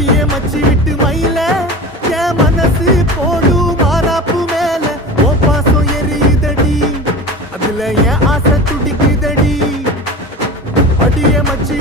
அடியே மச்சி விட்டு மயில என் மனசு போடும் மாறாப்பு மேல ஓ பாசம் எரியுதடி அதுல என் ஆசை துடிக்குதடி அடியே மச்சி